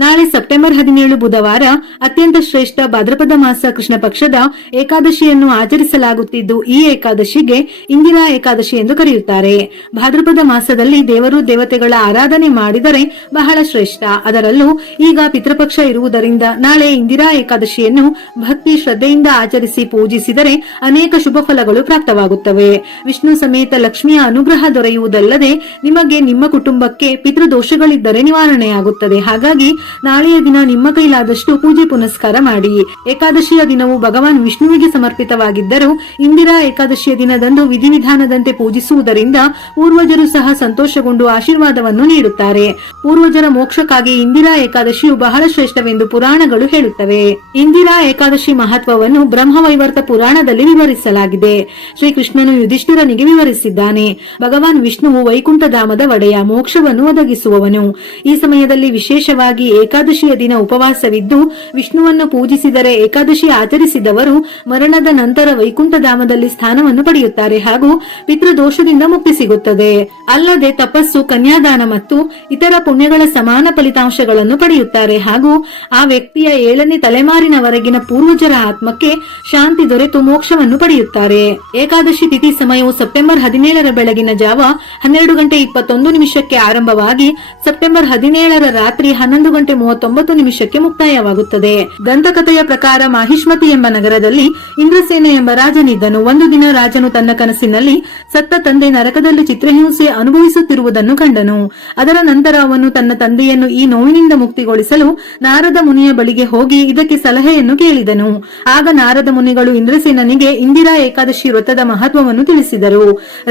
ನಾಳೆ ಸೆಪ್ಟೆಂಬರ್ 17 ಬುಧವಾರ ಅತ್ಯಂತ ಶ್ರೇಷ್ಠ ಭಾದ್ರಪದ ಮಾಸ ಕೃಷ್ಣ ಪಕ್ಷದ ಏಕಾದಶಿಯನ್ನು ಆಚರಿಸಲಾಗುತ್ತಿದ್ದು, ಈ ಏಕಾದಶಿಗೆ ಇಂದಿರಾ ಏಕಾದಶಿ ಎಂದು ಕರೆಯುತ್ತಾರೆ. ಭಾದ್ರಪದ ಮಾಸದಲ್ಲಿ ದೇವರು ದೇವತೆಗಳ ಆರಾಧನೆ ಮಾಡಿದರೆ ಬಹಳ ಶ್ರೇಷ್ಠ. ಅದರಲ್ಲೂ ಈಗ ಪಿತೃಪಕ್ಷ ಇರುವುದರಿಂದ ನಾಳೆ ಇಂದಿರಾ ಏಕಾದಶಿಯನ್ನು ಭಕ್ತಿ ಶ್ರದ್ಧೆಯಿಂದ ಆಚರಿಸಿ ಪೂಜಿಸಿದರೆ ಅನೇಕ ಶುಭ ಫಲಗಳು ಪ್ರಾಪ್ತವಾಗುತ್ತವೆ. ವಿಷ್ಣು ಸಮೇತ ಲಕ್ಷ್ಮಿಯ ಅನುಗ್ರಹ ದೊರೆಯುವುದಲ್ಲದೆ ನಿಮಗೆ ನಿಮ್ಮ ಕುಟುಂಬಕ್ಕೆ ಪಿತೃದೋಷಗಳಿದ್ದರೆ ನಿವಾರಣೆಯಾಗುತ್ತದೆ. ಹಾಗಾಗಿ ನಾಳೆಯ ದಿನ ನಿಮ್ಮ ಕೈಲಾದಷ್ಟು ಪೂಜೆ ಪುನಸ್ಕಾರ ಮಾಡಿ. ಏಕಾದಶಿಯ ದಿನವು ಭಗವಾನ್ ವಿಷ್ಣುವಿಗೆ ಸಮರ್ಪಿತವಾಗಿದ್ದರೂ ಇಂದಿರಾ ಏಕಾದಶಿಯ ದಿನದಂದು ವಿಧಿವಿಧಾನದಂತೆ ಪೂಜಿಸುವುದರಿಂದ ಪೂರ್ವಜರು ಸಹ ಸಂತೋಷಗೊಂಡು ಆಶೀರ್ವಾದವನ್ನು ನೀಡುತ್ತಾರೆ. ಪೂರ್ವಜರ ಮೋಕ್ಷಕ್ಕಾಗಿ ಇಂದಿರಾ ಏಕಾದಶಿಯು ಬಹಳ ಶ್ರೇಷ್ಠವೆಂದು ಪುರಾಣಗಳು ಹೇಳುತ್ತವೆ. ಇಂದಿರಾ ಏಕಾದಶಿ ಮಹತ್ವವನ್ನು ಬ್ರಹ್ಮವೈವರ್ತ ಪುರಾಣದಲ್ಲಿ ವಿವರಿಸಲಾಗಿದೆ. ಶ್ರೀಕೃಷ್ಣನು ಯುಧಿಷ್ಠಿರನಿಗೆ ವಿವರಿಸಿದ್ದಾನೆ. ಭಗವಾನ್ ವಿಷ್ಣುವು ವೈಕುಂಠಧಾಮದ ಒಡೆಯ, ಮೋಕ್ಷವನ್ನು ಒದಗಿಸುವವನು. ಈ ಸಮಯದಲ್ಲಿ ವಿಶೇಷವಾಗಿ ಏಕಾದಶಿಯ ದಿನ ಉಪವಾಸವಿದ್ದು ವಿಷ್ಣುವನ್ನು ಪೂಜಿಸಿದರೆ ಏಕಾದಶಿ ಆಚರಿಸಿದವರು ಮರಣದ ನಂತರ ವೈಕುಂಠಧಾಮದಲ್ಲಿ ಸ್ಥಾನವನ್ನು ಪಡೆಯುತ್ತಾರೆ ಹಾಗೂ ಪಿತೃದೋಷದಿಂದ ಮುಕ್ತಿ ಸಿಗುತ್ತದೆ. ಅಲ್ಲದೆ ತಪಸ್ಸು, ಕನ್ಯಾದಾನ ಮತ್ತು ಇತರ ಪುಣ್ಯಗಳ ಸಮಾನ ಫಲಿತಾಂಶಗಳನ್ನು ಪಡೆಯುತ್ತಾರೆ ಹಾಗೂ ಆ ವ್ಯಕ್ತಿಯ 7ನೇ ತಲೆಮಾರಿನವರೆಗಿನ ಪೂರ್ವಜರ ಆತ್ಮಕ್ಕೆ ಶಾಂತಿ ದೊರೆತು ಮೋಕ್ಷವನ್ನು ಪಡೆಯುತ್ತಾರೆ. ಏಕಾದಶಿ ತಿಥಿ ಸಮಯವು ಸೆಪ್ಟೆಂಬರ್ 17ರ ಬೆಳಗಿನ ಜಾವ 12:21 ಆರಂಭವಾಗಿ ಸೆಪ್ಟೆಂಬರ್ 17ರ ರಾತ್ರಿ 11:39 ಮುಕ್ತಾಯವಾಗುತ್ತದೆ. ದಂತಕಥೆಯ ಪ್ರಕಾರ ಮಾಹಿಷ್ಮತಿ ಎಂಬ ನಗರದಲ್ಲಿ ಇಂದ್ರಸೇನ ಎಂಬ ರಾಜನಿದ್ದನು. ಒಂದು ದಿನ ರಾಜನು ತನ್ನ ಕನಸಿನಲ್ಲಿ ಸತ್ತ ತಂದೆ ನರಕದಲ್ಲಿ ಚಿತ್ರಹಿಂಸೆ ಅನುಭವಿಸುತ್ತಿರುವುದನ್ನು ಕಂಡನು. ಅದರ ನಂತರ ಅವನು ತನ್ನ ತಂದೆಯನ್ನು ಈ ನೋವಿನಿಂದ ಮುಕ್ತಿಗೊಳಿಸಲು ನಾರದ ಮುನಿಯ ಬಳಿಗೆ ಹೋಗಿ ಇದಕ್ಕೆ ಸಲಹೆಯನ್ನು ಕೇಳಿದನು. ಆಗ ನಾರದ ಮುನಿಗಳು ಇಂದ್ರಸೇನನಿಗೆ ಇಂದಿರಾ ಏಕಾದಶಿ ವ್ರತದ ಮಹತ್ವವನ್ನು ತಿಳಿಸಿದರು.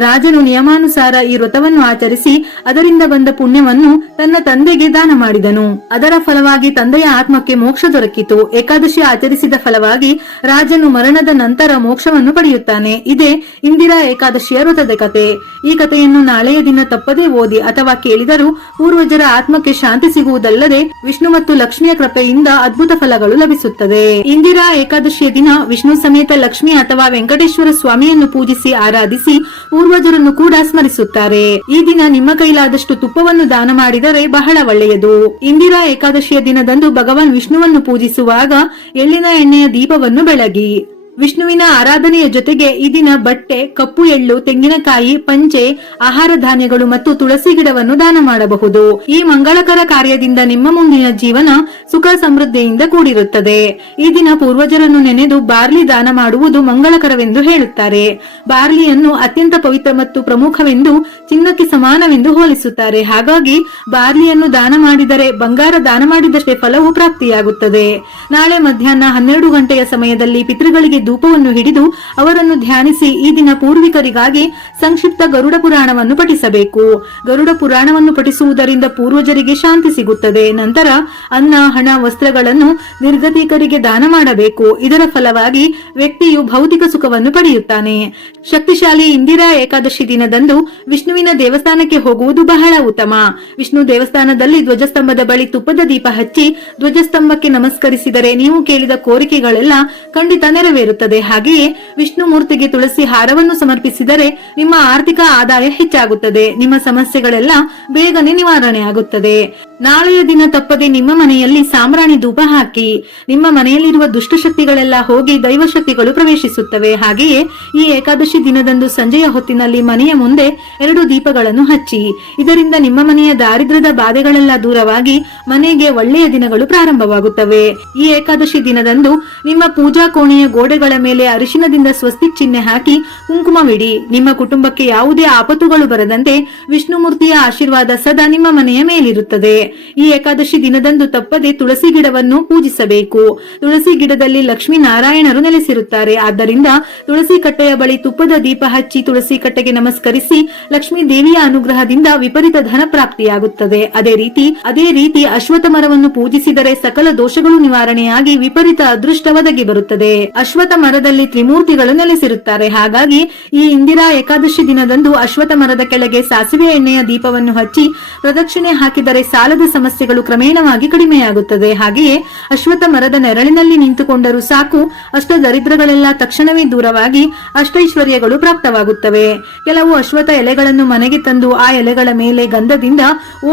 ರಾಜನು ನಿಯಮಾನುಸಾರ ಈ ವ್ರತವನ್ನು ಆಚರಿಸಿ ಅದರಿಂದ ಬಂದ ಪುಣ್ಯವನ್ನು ತನ್ನ ತಂದೆಗೆ ದಾನ ಮಾಡಿದನು. ಅದರ ಫಲವಾಗಿ ತಂದೆಯ ಆತ್ಮಕ್ಕೆ ಮೋಕ್ಷ ದೊರಕಿತು. ಏಕಾದಶಿ ಆಚರಿಸಿದ ಫಲವಾಗಿ ರಾಜನು ಮರಣದ ನಂತರ ಮೋಕ್ಷವನ್ನು ಪಡೆಯುತ್ತಾನೆ. ಇದೇ ಇಂದಿರಾ ಏಕಾದಶಿಯ ವ್ರತದ ಕತೆ. ಈ ಕಥೆಯನ್ನು ನಾಳೆಯ ದಿನ ತಪ್ಪದೇ ಓದಿ ಅಥವಾ ಕೇಳಿದರೂ ಪೂರ್ವಜರ ಆತ್ಮಕ್ಕೆ ಶಾಂತಿ ಸಿಗುವುದಲ್ಲದೆ ವಿಷ್ಣು ಮತ್ತು ಲಕ್ಷ್ಮಿಯ ಕೃಪೆಯಿಂದ ಅದ್ಭುತ ಫಲಗಳು ಲಭಿಸುತ್ತದೆ. ಇಂದಿರಾ ಏಕಾದಶಿಯ ದಿನ ವಿಷ್ಣು ಸಮೇತ ಲಕ್ಷ್ಮಿ ಅಥವಾ ವೆಂಕಟೇಶ್ವರ ಸ್ವಾಮಿಯನ್ನು ಪೂಜಿಸಿ ಆರಾಧಿಸಿ ಪೂರ್ವಜರನ್ನು ಕೂಡ ಸ್ಮರಿಸುತ್ತಾರೆ. ಈ ದಿನ ನಿಮ್ಮ ಕೈಲಾದಷ್ಟು ತುಪ್ಪವನ್ನು ದಾನ ಮಾಡಿದರೆ ಬಹಳ ಒಳ್ಳೆಯದು. ಇಂದಿರಾ ಏಕಾದಶಿಯ ದಿನದಂದು ಭಗವಾನ್ ವಿಷ್ಣುವನ್ನು ಪೂಜಿಸುವಾಗ ಎಳ್ಳಿನ ಎಣ್ಣೆಯ ದೀಪವನ್ನು ಬೆಳಗಿ. ವಿಷ್ಣುವಿನ ಆರಾಧನೆಯ ಜೊತೆಗೆ ಈ ದಿನ ಬಟ್ಟೆ, ಕಪ್ಪು ಎಳ್ಳು, ತೆಂಗಿನಕಾಯಿ, ಪಂಚೆ, ಆಹಾರ ಧಾನ್ಯಗಳು ಮತ್ತು ತುಳಸಿ ಗಿಡವನ್ನು ದಾನ ಮಾಡಬಹುದು. ಈ ಮಂಗಳಕರ ಕಾರ್ಯದಿಂದ ನಿಮ್ಮ ಮುಂದಿನ ಜೀವನ ಸುಖ ಸಮೃದ್ಧಿಯಿಂದ ಕೂಡಿರುತ್ತದೆ. ಈ ದಿನ ಪೂರ್ವಜರನ್ನು ನೆನೆದು ಬಾರ್ಲಿ ದಾನ ಮಾಡುವುದು ಮಂಗಳಕರವೆಂದು ಹೇಳುತ್ತಾರೆ. ಬಾರ್ಲಿಯನ್ನು ಅತ್ಯಂತ ಪವಿತ್ರ ಮತ್ತು ಪ್ರಮುಖವೆಂದು ಚಿನ್ನಕ್ಕೆ ಸಮಾನವೆಂದು ಹೋಲಿಸುತ್ತಾರೆ. ಹಾಗಾಗಿ ಬಾರ್ಲಿಯನ್ನು ದಾನ ಮಾಡಿದರೆ ಬಂಗಾರ ದಾನ ಮಾಡಿದಷ್ಟೇ ಫಲವು ಪ್ರಾಪ್ತಿಯಾಗುತ್ತದೆ. ನಾಳೆ ಮಧ್ಯಾಹ್ನ 12 ಗಂಟೆಯ ಸಮಯದಲ್ಲಿ ಪಿತೃಗಳಿಗೆ ಧೂಪವನ್ನು ಹಿಡಿದು ಅವರನ್ನು ಧ್ಯಾನಿಸಿ ಈ ದಿನ ಪೂರ್ವಿಕರಿಗಾಗಿ ಸಂಕ್ಷಿಪ್ತ ಗರುಡ ಪುರಾಣವನ್ನು ಪಠಿಸಬೇಕು. ಗರುಡ ಪುರಾಣವನ್ನು ಪಠಿಸುವುದರಿಂದ ಪೂರ್ವಜರಿಗೆ ಶಾಂತಿ ಸಿಗುತ್ತದೆ. ನಂತರ ಅನ್ನ, ಹಣ, ವಸ್ತ್ರಗಳನ್ನು ನಿರ್ಗತಿಕರಿಗೆ ದಾನ ಮಾಡಬೇಕು. ಇದರ ಫಲವಾಗಿ ವ್ಯಕ್ತಿಯು ಭೌತಿಕ ಸುಖವನ್ನು ಪಡೆಯುತ್ತಾನೆ. ಶಕ್ತಿಶಾಲಿ ಇಂದಿರಾ ಏಕಾದಶಿ ದಿನದಂದು ವಿಷ್ಣುವಿನ ದೇವಸ್ಥಾನಕ್ಕೆ ಹೋಗುವುದು ಬಹಳ ಉತ್ತಮ. ವಿಷ್ಣು ದೇವಸ್ಥಾನದಲ್ಲಿ ಧ್ವಜಸ್ತಂಭದ ಬಳಿ ತುಪ್ಪದ ದೀಪ ಹಚ್ಚಿ ಧ್ವಜಸ್ತಂಭಕ್ಕೆ ನಮಸ್ಕರಿಸಿದರೆ ನೀವು ಕೇಳಿದ ಕೋರಿಕೆಗಳೆಲ್ಲ ಖಂಡಿತ ನೆರವೇರುತ್ತದೆ. ಹಾಗೆಯೇ ವಿಷ್ಣು ಮೂರ್ತಿಗೆ ತುಳಸಿ ಹಾರವನ್ನು ಸಮರ್ಪಿಸಿದರೆ ನಿಮ್ಮ ಆರ್ಥಿಕ ಆದಾಯ ಹೆಚ್ಚಾಗುತ್ತದೆ. ನಿಮ್ಮ ಸಮಸ್ಯೆಗಳೆಲ್ಲ ಬೇಗನೆ ನಿವಾರಣೆ ಆಗುತ್ತದೆ. ನಾಳೆಯ ದಿನ ತಪ್ಪದೆ ನಿಮ್ಮ ಮನೆಯಲ್ಲಿ ಸಾಂಬ್ರಾಣಿ ಧೂಪ ಹಾಕಿ. ನಿಮ್ಮ ಮನೆಯಲ್ಲಿರುವ ದುಷ್ಟಶಕ್ತಿಗಳೆಲ್ಲ ಹೋಗಿ ದೈವಶಕ್ತಿಗಳು ಪ್ರವೇಶಿಸುತ್ತವೆ. ಹಾಗೆಯೇ ಈ ಏಕಾದಶಿ ದಿನದಂದು ಸಂಜೆಯ ಹೊತ್ತಿನಲ್ಲಿ ಮನೆಯ ಮುಂದೆ 2 ದೀಪಗಳನ್ನು ಹಚ್ಚಿ. ಇದರಿಂದ ನಿಮ್ಮ ಮನೆಯ ದಾರಿದ್ರ್ಯದ ಬಾಧೆಗಳೆಲ್ಲ ದೂರವಾಗಿ ಮನೆಗೆ ಒಳ್ಳೆಯ ದಿನಗಳು ಪ್ರಾರಂಭವಾಗುತ್ತವೆ. ಈ ಏಕಾದಶಿ ದಿನದಂದು ನಿಮ್ಮ ಪೂಜಾ ಕೋಣೆಯ ಗೋಡೆಗಳ ಮೇಲೆ ಅರಿಶಿನದಿಂದ ಸ್ವಸ್ತಿಕ್ ಚಿಹ್ನೆ ಹಾಕಿ ಕುಂಕುಮವಿಡಿ. ನಿಮ್ಮ ಕುಟುಂಬಕ್ಕೆ ಯಾವುದೇ ಆಪತ್ತುಗಳು ಬರದಂತೆ ವಿಷ್ಣುಮೂರ್ತಿಯ ಆಶೀರ್ವಾದ ಸದಾ ನಿಮ್ಮ ಮನೆಯ ಮೇಲಿರುತ್ತದೆ. ಈ ಏಕಾದಶಿ ದಿನದಂದು ತಪ್ಪದೆ ತುಳಸಿ ಗಿಡವನ್ನು ಪೂಜಿಸಬೇಕು. ತುಳಸಿ ಗಿಡದಲ್ಲಿ ಲಕ್ಷ್ಮೀ ನಾರಾಯಣರು ನೆಲೆಸಿರುತ್ತಾರೆ. ಆದ್ದರಿಂದ ತುಳಸಿ ಕಟ್ಟೆಯ ಬಳಿ ತುಪ್ಪದ ದೀಪ ಹಚ್ಚಿ ತುಳಸಿ ಕಟ್ಟೆಗೆ ನಮಸ್ಕರಿಸಿ ಲಕ್ಷ್ಮೀ ದೇವಿಯ ಅನುಗ್ರಹದಿಂದ ವಿಪರೀತ ಧನ ಪ್ರಾಪ್ತಿಯಾಗುತ್ತದೆ. ಅದೇ ರೀತಿ ಅಶ್ವತ್ಥ ಮರವನ್ನು ಪೂಜಿಸಿದರೆ ಸಕಲ ದೋಷಗಳು ನಿವಾರಣೆಯಾಗಿ ವಿಪರೀತ ಅದೃಷ್ಟ ಒದಗಿ ಬರುತ್ತದೆ. ಅಶ್ವತ್ಥ ಅಶ್ವತ್ಥ ಮರದಲ್ಲಿ ತ್ರಿಮೂರ್ತಿಗಳು ನೆಲೆಸಿರುತ್ತಾರೆ. ಹಾಗಾಗಿ ಈ ಇಂದಿರಾ ಏಕಾದಶಿ ದಿನದಂದು ಅಶ್ವತ್ಥ ಮರದ ಕೆಳಗೆ ಸಾಸಿವೆ ಎಣ್ಣೆಯ ದೀಪವನ್ನು ಹಚ್ಚಿ ಪ್ರದಕ್ಷಿಣೆ ಹಾಕಿದರೆ ಸಾಲದ ಸಮಸ್ಯೆಗಳು ಕ್ರಮೇಣವಾಗಿ ಕಡಿಮೆಯಾಗುತ್ತದೆ. ಹಾಗೆಯೇ ಅಶ್ವತ್ಥ ಮರದ ನೆರಳಿನಲ್ಲಿ ನಿಂತುಕೊಂಡರೂ ಸಾಕು, ಅಷ್ಟ ದರಿದ್ರಗಳೆಲ್ಲ ತಕ್ಷಣವೇ ದೂರವಾಗಿ ಅಷ್ಟೈಶ್ವರ್ಯಗಳು ಪ್ರಾಪ್ತವಾಗುತ್ತವೆ. ಕೆಲವು ಅಶ್ವತ್ಥ ಎಲೆಗಳನ್ನು ಮನೆಗೆ ತಂದು ಆ ಎಲೆಗಳ ಮೇಲೆ ಗಂಧದಿಂದ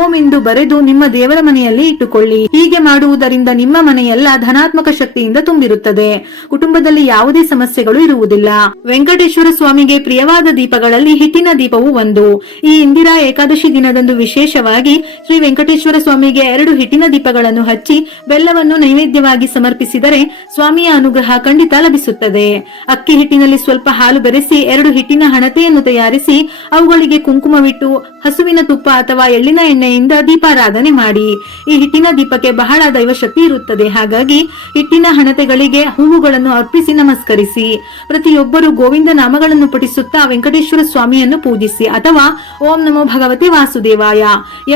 ಓಂ ಎಂದು ಬರೆದು ನಿಮ್ಮ ದೇವರ ಮನೆಯಲ್ಲಿ ಇಟ್ಟುಕೊಳ್ಳಿ. ಹೀಗೆ ಮಾಡುವುದರಿಂದ ನಿಮ್ಮ ಮನೆಯೆಲ್ಲ ಧನಾತ್ಮಕ ಶಕ್ತಿಯಿಂದ ತುಂಬಿರುತ್ತದೆ. ಕುಟುಂಬದಲ್ಲಿ ಯಾವುದೇ ಸಮಸ್ಯೆಗಳು ಇರುವುದಿಲ್ಲ. ವೆಂಕಟೇಶ್ವರ ಸ್ವಾಮಿಗೆ ಪ್ರಿಯವಾದ ದೀಪಗಳಲ್ಲಿ ಹಿಟ್ಟಿನ ದೀಪವು ಒಂದು. ಈ ಇಂದಿರಾ ಏಕಾದಶಿ ದಿನದಂದು ವಿಶೇಷವಾಗಿ ಶ್ರೀ ವೆಂಕಟೇಶ್ವರ ಸ್ವಾಮಿಗೆ 2 ಹಿಟ್ಟಿನ ದೀಪಗಳನ್ನು ಹಚ್ಚಿ ಬೆಲ್ಲವನ್ನು ನೈವೇದ್ಯವಾಗಿ ಸಮರ್ಪಿಸಿದರೆ ಸ್ವಾಮಿಯ ಅನುಗ್ರಹ ಖಂಡಿತ ಲಭಿಸುತ್ತದೆ. ಅಕ್ಕಿ ಹಿಟ್ಟಿನಲ್ಲಿ ಸ್ವಲ್ಪ ಹಾಲು ಬೆರೆಸಿ 2 ಹಿಟ್ಟಿನ ಹಣತೆಯನ್ನು ತಯಾರಿಸಿ ಅವುಗಳಿಗೆ ಕುಂಕುಮವಿಟ್ಟು ಹಸುವಿನ ತುಪ್ಪ ಅಥವಾ ಎಳ್ಳಿನ ಎಣ್ಣೆಯಿಂದ ದೀಪಾರಾಧನೆ ಮಾಡಿ. ಈ ಹಿಟ್ಟಿನ ದೀಪಕ್ಕೆ ಬಹಳ ದೈವಶಕ್ತಿ ಇರುತ್ತದೆ. ಹಾಗಾಗಿ ಹಿಟ್ಟಿನ ಹಣತೆಗಳಿಗೆ ಹೂವುಗಳನ್ನು ಅರ್ಪಿಸಿ ನಮಸ್ಕರಿಸಿ. ಪ್ರತಿಯೊಬ್ಬರು ಗೋವಿಂದ ನಾಮಗಳನ್ನು ಪಠಿಸುತ್ತಾ ವೆಂಕಟೇಶ್ವರ ಸ್ವಾಮಿಯನ್ನು ಪೂಜಿಸಿ ಅಥವಾ ಓಂ ನಮೋ ಭಗವತೆ ವಾಸುದೇವಾಯ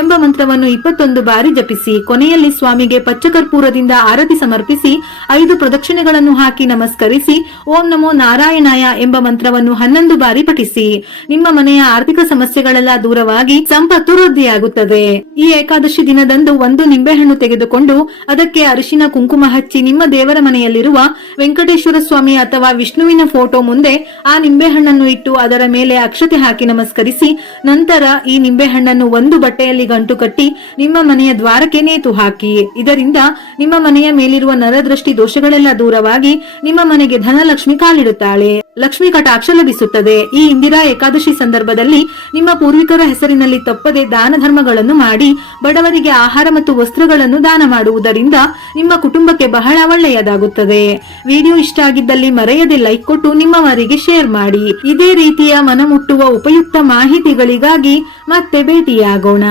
ಎಂಬ ಮಂತ್ರವನ್ನು 21 ಬಾರಿ ಜಪಿಸಿ. ಕೊನೆಯಲ್ಲಿ ಸ್ವಾಮಿಗೆ ಪಚ್ಚಕರ್ಪೂರದಿಂದ ಆರತಿ ಸಮರ್ಪಿಸಿ 5 ಪ್ರದಕ್ಷಿಣೆಗಳನ್ನು ಹಾಕಿ ನಮಸ್ಕರಿಸಿ ಓಂ ನಮೋ ನಾರಾಯಣಾಯ ಎಂಬ ಮಂತ್ರವನ್ನು 11 ಬಾರಿ ಪಠಿಸಿ. ನಿಮ್ಮ ಮನೆಯ ಆರ್ಥಿಕ ಸಮಸ್ಯೆಗಳೆಲ್ಲ ದೂರವಾಗಿ ಸಂಪತ್ತು ವೃದ್ಧಿಯಾಗುತ್ತದೆ. ಈ ಏಕಾದಶಿ ದಿನದಂದು 1 ನಿಂಬೆಹಣ್ಣು ತೆಗೆದುಕೊಂಡು ಅದಕ್ಕೆ ಅರಿಶಿನ ಕುಂಕುಮ ಹಚ್ಚಿ ನಿಮ್ಮ ದೇವರ ಮನೆಯಲ್ಲಿರುವ ವೆಂಕಟೇಶ್ವರ ಸ್ವಾಮಿ ಅಥವಾ ವಿಷ್ಣುವಿನ ಫೋಟೋ ಮುಂದೆ ಆ ನಿಂಬೆಹಣ್ಣನ್ನು ಇಟ್ಟು ಅದರ ಮೇಲೆ ಅಕ್ಷತೆ ಹಾಕಿ ನಮಸ್ಕರಿಸಿ ನಂತರ ಈ ನಿಂಬೆಹಣ್ಣನ್ನು 1 ಬಟ್ಟೆಯಲ್ಲಿ ಗಂಟು ಕಟ್ಟಿ ನಿಮ್ಮ ಮನೆಯ ದ್ವಾರಕ್ಕೆ ನೇತು ಹಾಕಿ. ಇದರಿಂದ ನಿಮ್ಮ ಮನೆಯ ಮೇಲಿರುವ ನರದೃಷ್ಟಿ ದೋಷಗಳೆಲ್ಲ ದೂರವಾಗಿ ನಿಮ್ಮ ಮನೆಗೆ ಧನಲಕ್ಷ್ಮಿ ಕಾಲಿಡುತ್ತಾಳೆ. ಲಕ್ಷ್ಮಿ ಕಟಾಕ್ಷ ಲಭಿಸುತ್ತದೆ. ಈ ಇಂದಿರಾ ಏಕಾದಶಿ ಸಂದರ್ಭದಲ್ಲಿ ನಿಮ್ಮ ಪೂರ್ವಿಕರ ಹೆಸರಿನಲ್ಲಿ ತಪ್ಪದೆ ದಾನ ಧರ್ಮಗಳನ್ನು ಮಾಡಿ ಬಡವರಿಗೆ ಆಹಾರ ಮತ್ತು ವಸ್ತ್ರಗಳನ್ನು ದಾನ ಮಾಡುವುದರಿಂದ ನಿಮ್ಮ ಕುಟುಂಬಕ್ಕೆ ಬಹಳ ಒಳ್ಳೆಯದಾಗುತ್ತದೆ. ವಿಡಿಯೋ ಇಷ್ಟ ಆಗಿದ್ದಲ್ಲಿ ಮರೆಯದೆ ಲೈಕ್ ಕೊಟ್ಟು ನಿಮ್ಮವರಿಗೆ ಶೇರ್ ಮಾಡಿ. ಇದೇ ರೀತಿಯ ಮನಮುಟ್ಟುವ ಉಪಯುಕ್ತ ಮಾಹಿತಿಗಳಿಗಾಗಿ ಮತ್ತೆ ಭೇಟಿಯಾಗೋಣ.